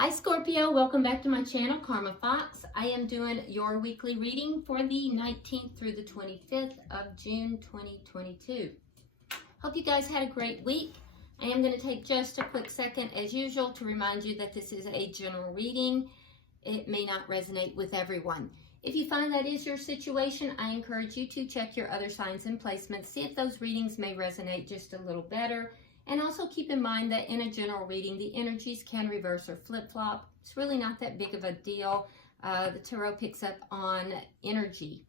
Hi Scorpio, welcome back to my channel, Karma Fox. I am doing your weekly reading for the 19th through the 25th of June 2022. Hope you guys had a great week. I am going to take just a quick second as usual to remind you that this is a general reading. It may not resonate with everyone. If you find that is your situation, I encourage you to check your other signs and placements, see if those readings may resonate just a little better. And also keep in mind that in a general reading, the energies can reverse or flip-flop. It's really not that big of a deal. The tarot picks up on energy.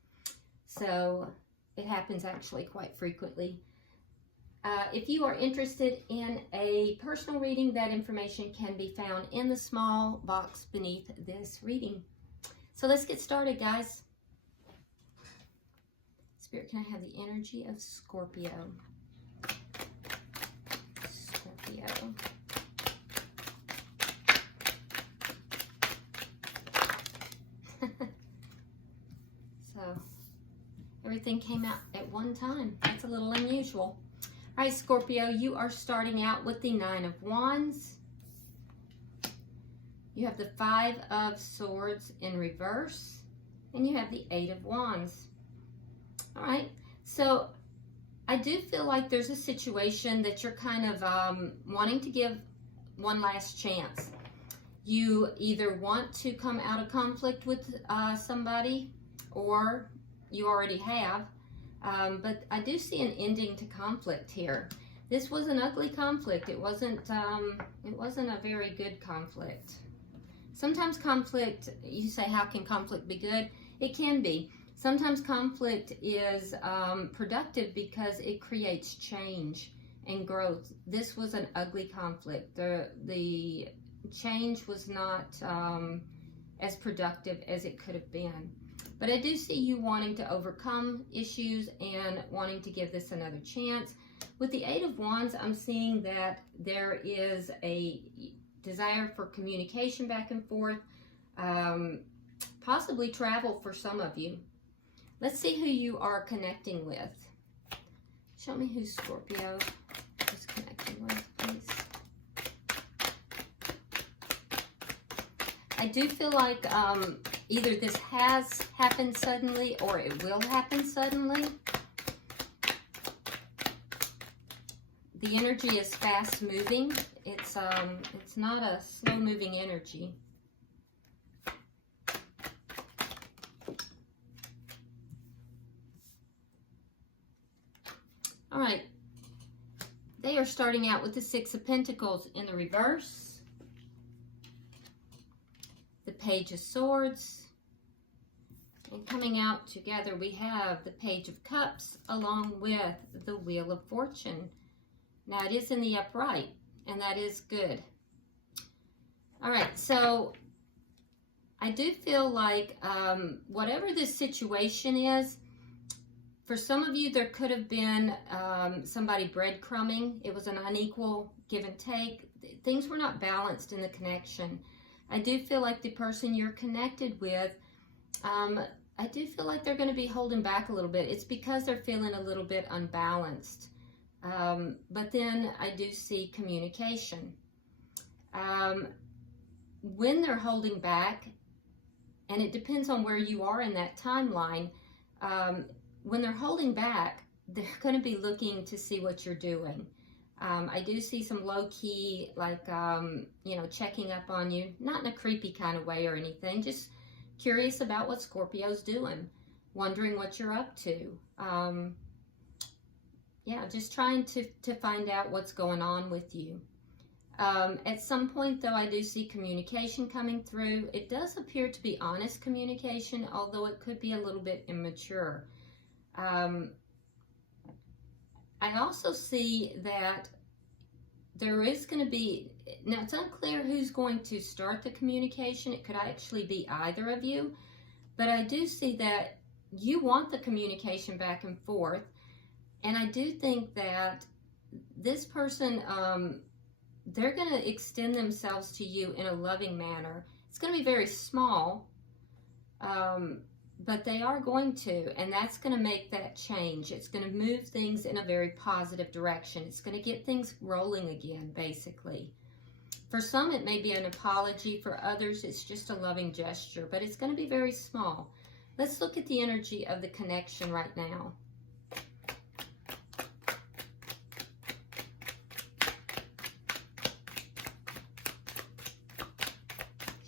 So it happens actually quite frequently. If you are interested in a personal reading, that information can be found in the small box beneath this reading. So let's get started, guys. Spirit, can I have the energy of Scorpio? So everything came out at one time. That's a little unusual. All right, Scorpio, you are starting out with the Nine of Wands. You have the Five of Swords in reverse, and you have the Eight of Wands. All right, so I do feel like there's a situation that you're kind of wanting to give one last chance. You either want to come out of conflict with somebody, or you already have, but I do see an ending to conflict here. This was an ugly conflict. It wasn't a very good conflict. Sometimes conflict, you say, how can conflict be good? It can be. Sometimes conflict is productive because it creates change and growth. This was an ugly conflict. The change was not as productive as it could have been. But I do see you wanting to overcome issues and wanting to give this another chance. With the Eight of Wands, I'm seeing that there is a desire for communication back and forth, possibly travel for some of you. Let's see who you are connecting with. Show me who Scorpio is connecting with, please. I do feel like either this has happened suddenly or it will happen suddenly. The energy is fast moving. It's not a slow moving energy. All right, they are starting out with the Six of Pentacles in the reverse, the Page of Swords, and coming out together we have the Page of Cups along with the Wheel of Fortune. Now it is in the upright, and that is good. All right, so I do feel like whatever this situation is, for some of you, there could have been somebody breadcrumbing. It was an unequal give and take. Things were not balanced in the connection. I do feel like the person you're connected with, I do feel like they're going to be holding back a little bit. It's because they're feeling a little bit unbalanced. But then I do see communication. When they're holding back, and it depends on where you are in that timeline, when they're holding back, they're going to be looking to see what you're doing. I do see some low-key, like, checking up on you. Not in a creepy kind of way or anything. Just curious about what Scorpio's doing. Wondering what you're up to. Yeah, just trying to find out what's going on with you. At some point, though, I do see communication coming through. It does appear to be honest communication, although it could be a little bit immature. I also see that there is going to be, now it's unclear who's going to start the communication. It could actually be either of you, but I do see that you want the communication back and forth, and I do think that this person, they're going to extend themselves to you in a loving manner. It's going to be very small, but they are going to, and that's going to make that change. It's going to move things in a very positive direction. It's going to get things rolling again, basically. For some, it may be an apology. For others, it's just a loving gesture, but it's going to be very small. Let's look at the energy of the connection right now.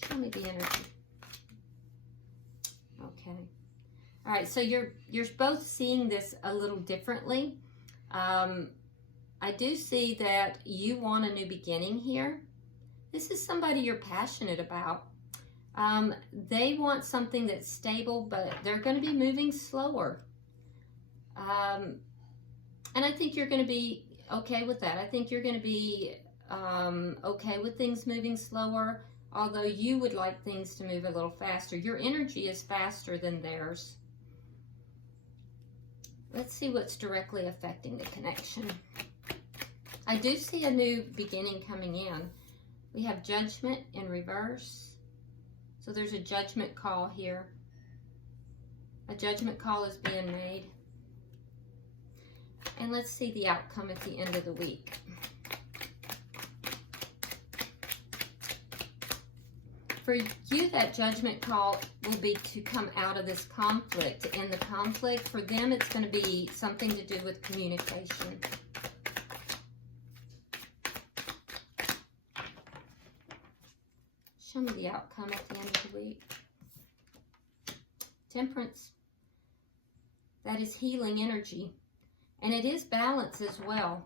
Show me the energy. Okay. All right, so you're both seeing this a little differently. I do see that you want a new beginning here. This is somebody you're passionate about. They want something that's stable, but they're going to be moving slower. And I think you're going to be okay with that. I think you're going to be okay with things moving slower, although you would like things to move a little faster. Your energy is faster than theirs. Let's see what's directly affecting the connection. I do see a new beginning coming in. We have Judgment in reverse. So there's a judgment call here. A judgment call is being made. And let's see the outcome at the end of the week. For you, that judgment call will be to come out of this conflict. To end the conflict, for them, it's going to be something to do with communication. Show me the outcome at the end of the week. Temperance. That is healing energy. And it is balance as well.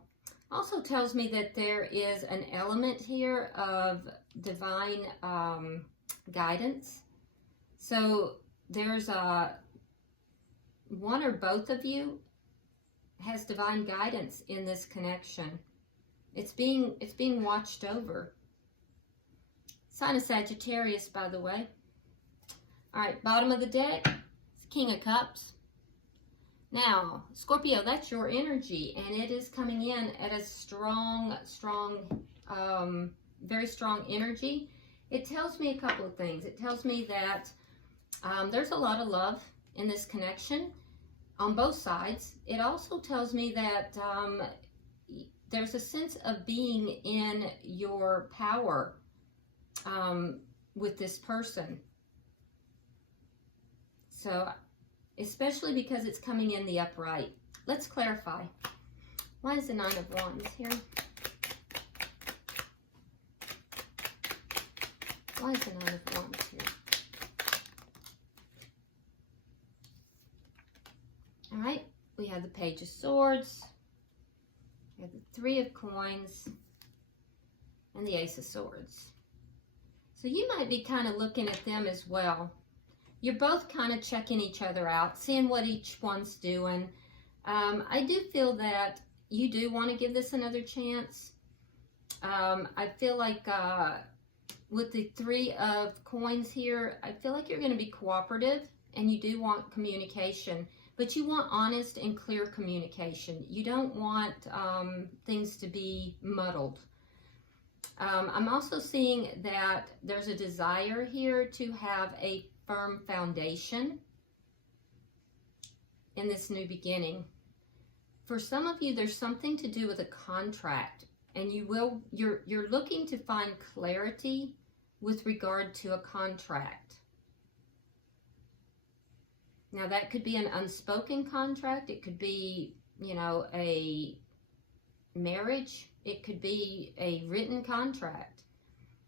Also tells me that there is an element here of divine guidance. So there's one or both of you has divine guidance in this connection. It's being watched over. Sign of Sagittarius, by the way. All right, bottom of the deck, King of Cups. Now, Scorpio, that's your energy, and it is coming in at a strong, very strong energy. It tells me a couple of things. It tells me that there's a lot of love in this connection on both sides. It also tells me that there's a sense of being in your power with this person. So, especially because it's coming in the upright. Let's clarify. Why is the Nine of Wands here? Why is the Nine of Wands here? All right, we have the Page of Swords, we have the Three of Coins, and the Ace of Swords. So you might be kind of looking at them as well. You're both kind of checking each other out, seeing what each one's doing. I do feel that you do want to give this another chance. I feel like with the Three of Coins here, I feel like you're going to be cooperative and you do want communication, but you want honest and clear communication. You don't want things to be muddled. I'm also seeing that there's a desire here to have a firm foundation in this new beginning. For some of you, there's something to do with a contract, and you're looking to find clarity with regard to a contract. Now, that could be an unspoken contract. It could be, a marriage. It could be a written contract.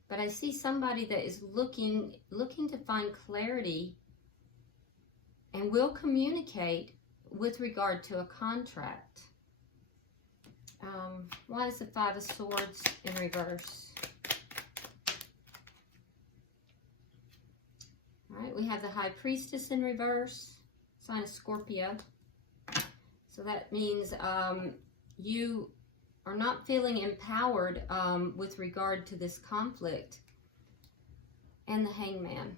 But I see somebody that is looking to find clarity and will communicate with regard to a contract. Why is the Five of Swords in reverse? All right, we have the High Priestess in reverse, sign of Scorpio. So that means you are not feeling empowered with regard to this conflict. And the Hangman.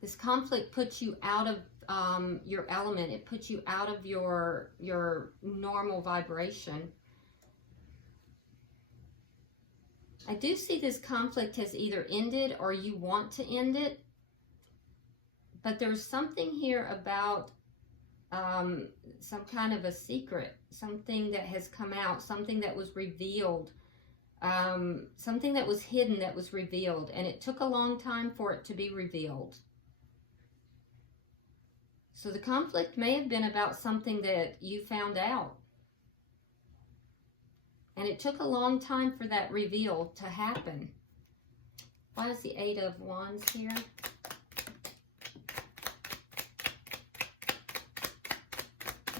This conflict puts you out of your element. It puts you out of your normal vibration. I do see this conflict has either ended or you want to end it. But there's something here about some kind of a secret, something that has come out, something that was revealed something that was hidden that was revealed, and it took a long time for it to be revealed. So the conflict may have been about something that you found out. And it took a long time for that reveal to happen. Why is the Eight of Wands here?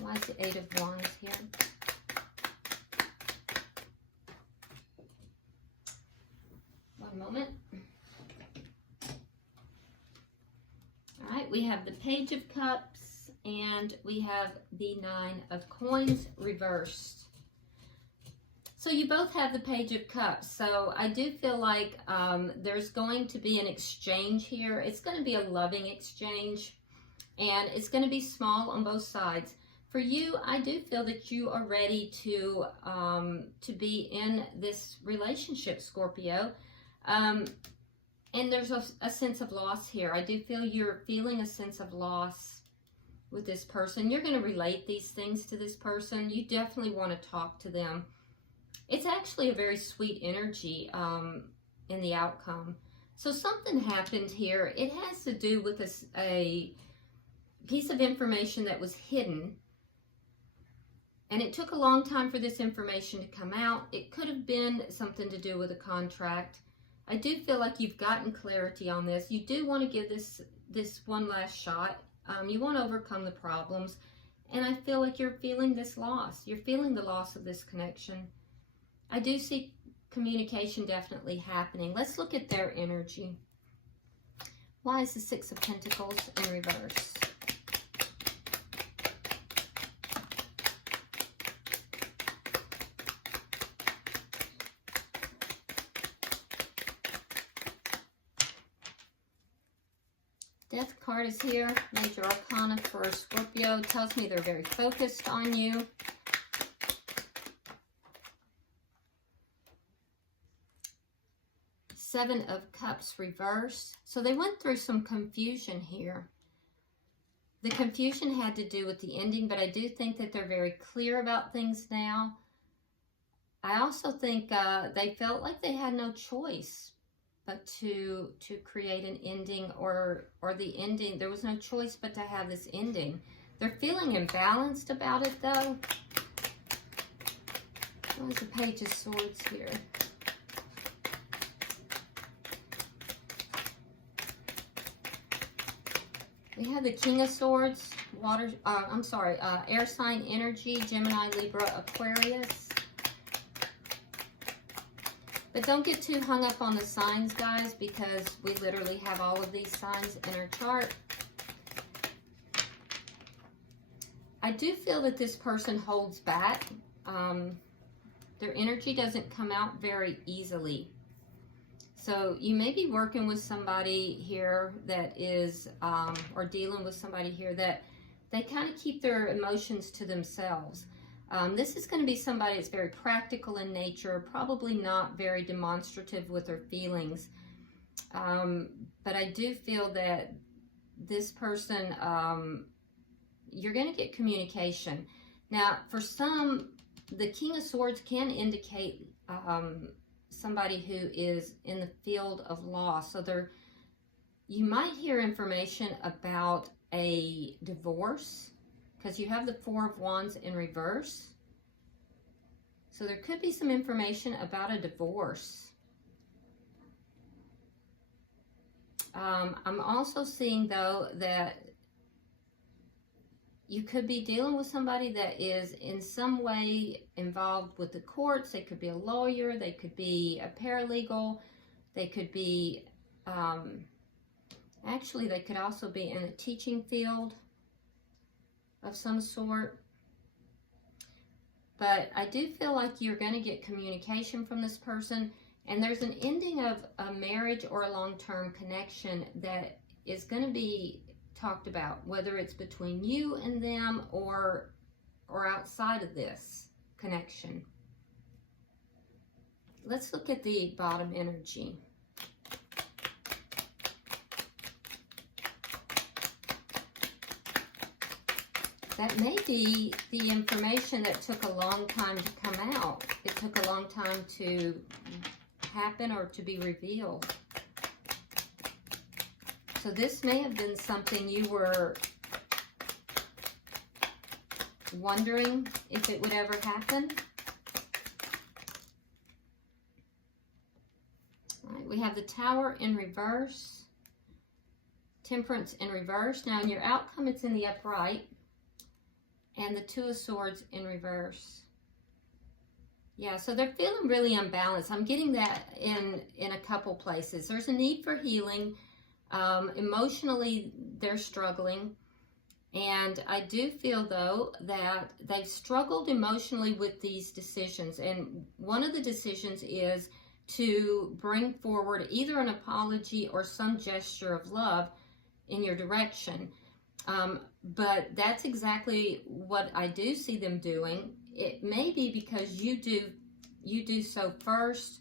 Why is the Eight of Wands here? One moment. All right, we have the Page of Cups and we have the Nine of Coins reversed. So you both have the Page of Cups. So I do feel like there's going to be an exchange here. It's going to be a loving exchange, and it's going to be small on both sides. For you, I do feel that you are ready to be in this relationship, Scorpio. And there's a sense of loss here. I do feel you're feeling a sense of loss with this person. You're going to relate these things to this person. You definitely want to talk to them. It's actually a very sweet energy in the outcome. So something happened here. It has to do with a piece of information that was hidden. And it took a long time for this information to come out. It could have been something to do with a contract. I do feel like you've gotten clarity on this. You do want to give this one last shot. You want to overcome the problems. And I feel like you're feeling this loss. You're feeling the loss of this connection. I do see communication definitely happening. Let's look at their energy. Why is the Six of Pentacles in reverse? Death card is here. Major Arcana for Scorpio. Tells me they're very focused on you. Seven of Cups reverse. So they went through some confusion here. The confusion had to do with the ending, but I do think that they're very clear about things now. I also think they felt like they had no choice but to create an ending or the ending. There was no choice but to have this ending. They're feeling imbalanced about it, though. What was the Page of Swords here? We have the King of Swords, air sign energy, Gemini, Libra, Aquarius. But don't get too hung up on the signs, guys, because we literally have all of these signs in our chart. I do feel that this person holds back. Their energy doesn't come out very easily. So you may be working with somebody here that is, or dealing with somebody here that they kind of keep their emotions to themselves. This is going to be somebody that's very practical in nature, probably not very demonstrative with their feelings. But I do feel that this person, you're going to get communication. Now, for some, the King of Swords can indicate somebody who is in the field of loss. So you might hear information about a divorce, because you have the Four of Wands in reverse. So there could be some information about a divorce. I'm also seeing, though, that you could be dealing with somebody that is in some way involved with the courts. They could be a lawyer. They could be a paralegal. They could be, actually, they could also be in a teaching field of some sort. But I do feel like you're going to get communication from this person. And there's an ending of a marriage or a long-term connection that is going to be talked about, whether it's between you and them or outside of this connection. Let's look at the bottom energy. That may be the information that took a long time to come out. It took a long time to happen or to be revealed. So this may have been something you were wondering if it would ever happen. All right, we have the Tower in reverse, Temperance in reverse. Now in your outcome, it's in the upright, and the Two of Swords in reverse. Yeah, so they're feeling really unbalanced. I'm getting that in a couple places. There's a need for healing. Emotionally, they're struggling. And I do feel, though, that they've struggled emotionally with these decisions. And one of the decisions is to bring forward either an apology or some gesture of love in your direction. But that's exactly what I do see them doing. It may be because you do so first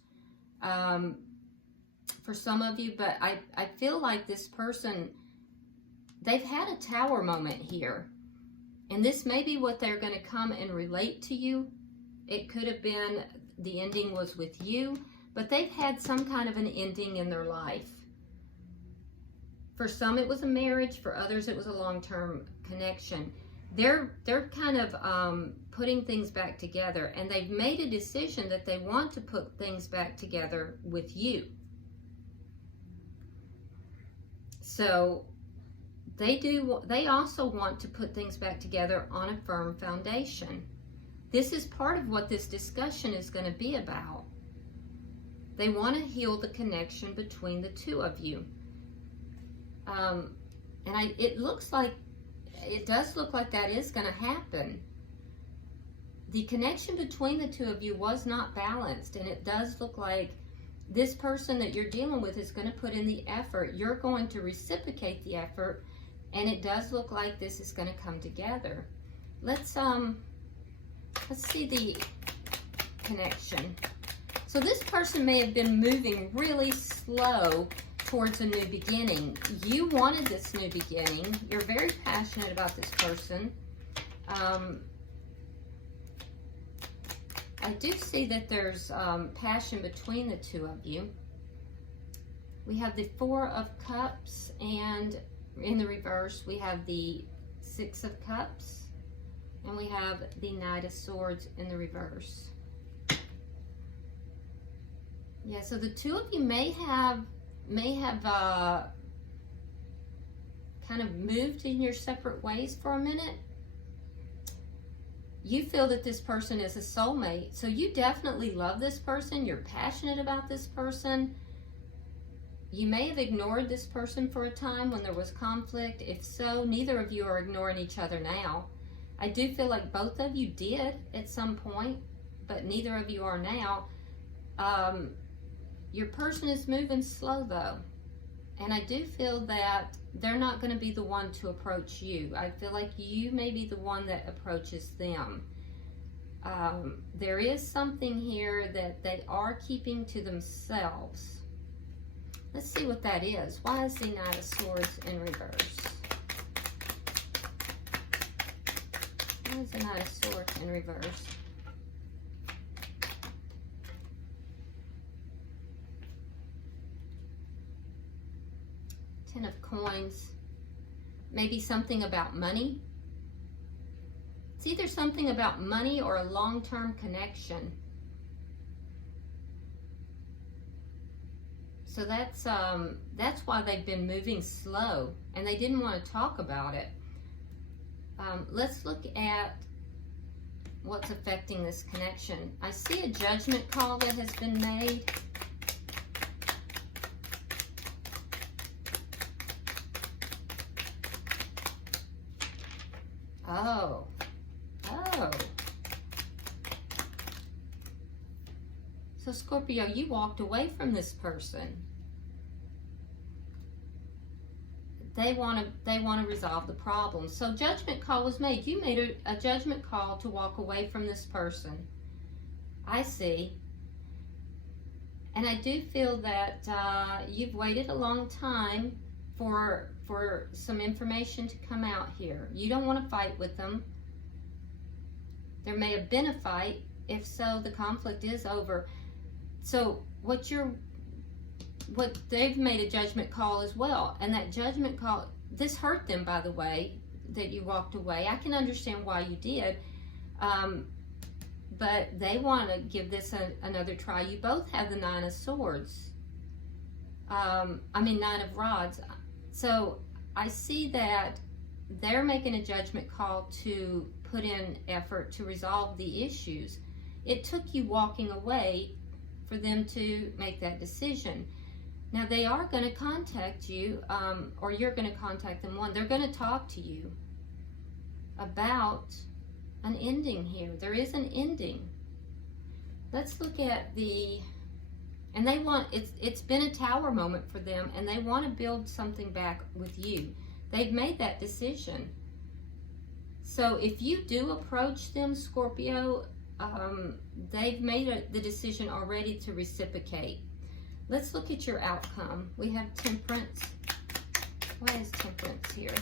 for some of you, but I feel like this person, they've had a tower moment here. And this may be what they're going to come and relate to you. It could have been the ending was with you, but they've had some kind of an ending in their life. For some, it was a marriage. For others, it was a long-term connection. They're kind of putting things back together, and they've made a decision that they want to put things back together with you. So they also want to put things back together on a firm foundation. This is part of what this discussion is going to be about. They want to heal the connection between the two of you. It does look like that is going to happen. The connection between the two of you was not balanced, and it does look like this person that you're dealing with is going to put in the effort. You're going to reciprocate the effort, and it does look like this is going to come together. Let's see the connection. So this person may have been moving really slow towards a new beginning. You wanted this new beginning. You're very passionate about this person. I do see that there's passion between the two of you. We have the Four of Cups, and in the reverse, we have the Six of Cups, and we have the Knight of Swords in the reverse. Yeah, so the two of you may have kind of moved in your separate ways for a minute. You feel that this person is a soulmate, so you definitely love this person. You're passionate about this person. You may have ignored this person for a time when there was conflict. If so, neither of you are ignoring each other now. I do feel like both of you did at some point, but neither of you are now. Your person is moving slow, though. And I do feel that they're not going to be the one to approach you. I feel like you may be the one that approaches them. There is something here that they are keeping to themselves. Let's see what that is. Why is the Knight of Swords in reverse? Why is the Knight of Swords in reverse? Ten of Coins. Maybe something about money. It's either something about money or a long-term connection. So that's why they've been moving slow, and they didn't want to talk about it. Let's look at what's affecting this connection. I see a judgment call that has been made. Oh. So Scorpio, you walked away from this person. They want to resolve the problem. So judgment call was made. You made a judgment call to walk away from this person. I see. And I do feel that you've waited a long time for some information to come out here. You don't want to fight with them. There may have been a fight. If so, the conflict is over. So what they've made a judgment call as well. And that judgment call, this hurt them, by the way, that you walked away. I can understand why you did. But they want to give this another try. You both have the 9 of Swords. I mean 9 of Rods. So I see that they're making a judgment call to put in effort to resolve the issues. It took you walking away for them to make that decision. Now they are going to contact you, or you're going to contact them. They're going to talk to you about an ending here. There is an ending. Let's look at and they want, it's been a Tower moment for them, and they want to build something back with you. They've made that decision. So if you do approach them, Scorpio, they've made the decision already to reciprocate. Let's look at your outcome. We have Temperance. Why is Temperance here?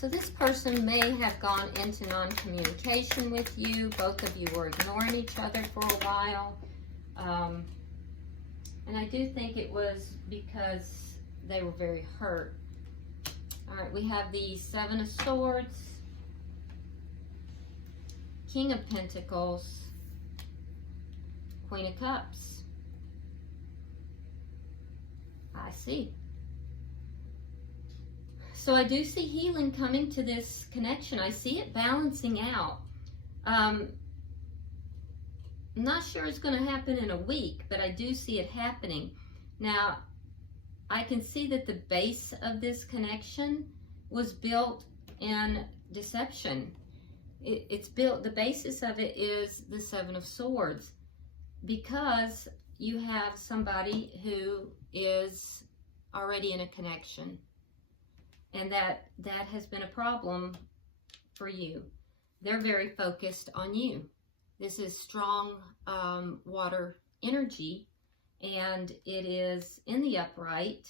So this person may have gone into non-communication with you. Both of you were ignoring each other for a while. And I do think it was because they were very hurt. All right, we have the 7 of Swords, King of Pentacles, Queen of Cups. I see. So I do see healing coming to this connection. I see it balancing out. I'm not sure it's going to happen in a week, but I do see it happening. Now, I can see that the base of this connection was built in deception. It's built, the basis of it is the 7 of Swords, because you have somebody who is already in a connection. And that has been a problem for you. They're very focused on you. This is strong water energy, and it is in the upright,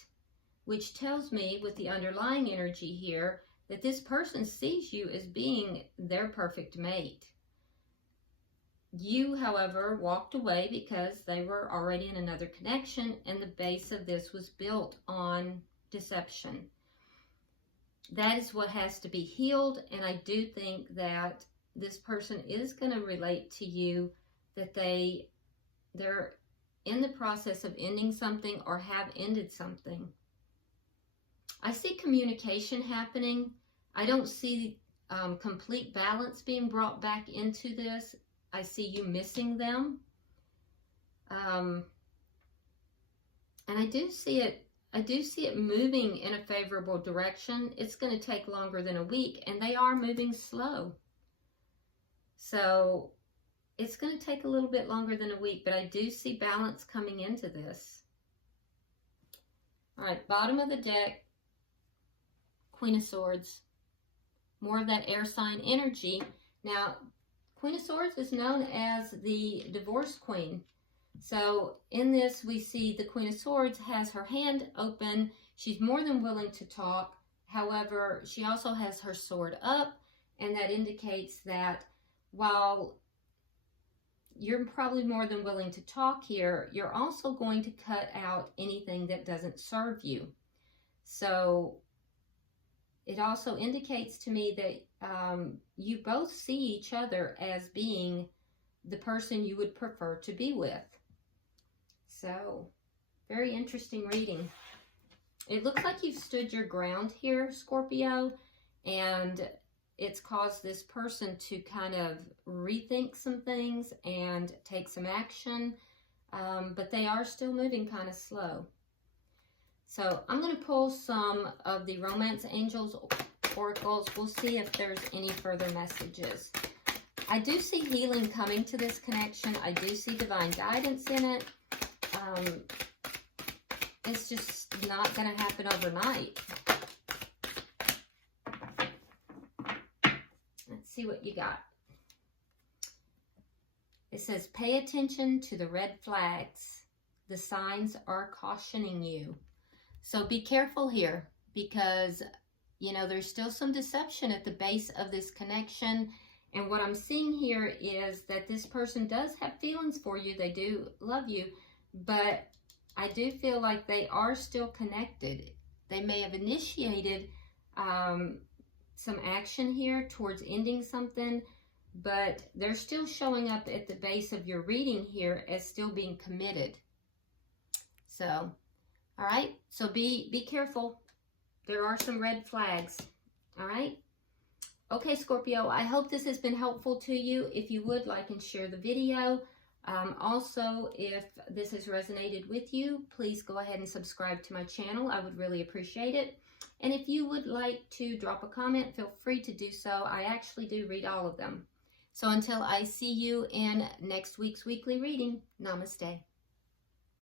which tells me with the underlying energy here that this person sees you as being their perfect mate. You, however, walked away because they were already in another connection, and the base of this was built on deception. That is what has to be healed, and I do think that this person is going to relate to you, that they're in the process of ending something or have ended something. I see communication happening. I don't see complete balance being brought back into this. I see you missing them. And I do see it moving in a favorable direction. It's going to take longer than a week, and they are moving slow. So it's going to take a little bit longer than a week, but I do see balance coming into this. All right, bottom of the deck, Queen of Swords. More of that air sign energy. Now, Queen of Swords is known as the divorce queen. So in this, we see the Queen of Swords has her hand open. She's more than willing to talk. However, she also has her sword up, and that indicates that while you're probably more than willing to talk here, you're also going to cut out anything that doesn't serve you. So it also indicates to me that you both see each other as being the person you would prefer to be with. So, very interesting reading. It looks like you've stood your ground here, Scorpio, and it's caused this person to kind of rethink some things and take some action, but they are still moving kind of slow. So, I'm going to pull some of the Romance Angels oracles. We'll see if there's any further messages. I do see healing coming to this connection. I do see divine guidance in it. It's just not going to happen overnight. see what you got. It says, pay attention to the red flags. The signs are cautioning you. So be careful here because, you know, there's still some deception at the base of this connection. And what I'm seeing here is that this person does have feelings for you. They do love you, but I do feel like they are still connected. They may have initiated some action here towards ending something, but they're still showing up at the base of your reading here as still being committed. So, all right, so be careful. There are some red flags, all right? Okay, Scorpio, I hope this has been helpful to you. If you would, like and share the video. Also, if this has resonated with you, please go ahead and subscribe to my channel. I would really appreciate it. And if you would like to drop a comment, feel free to do so. I actually do read all of them. So until I see you in next week's weekly reading, namaste.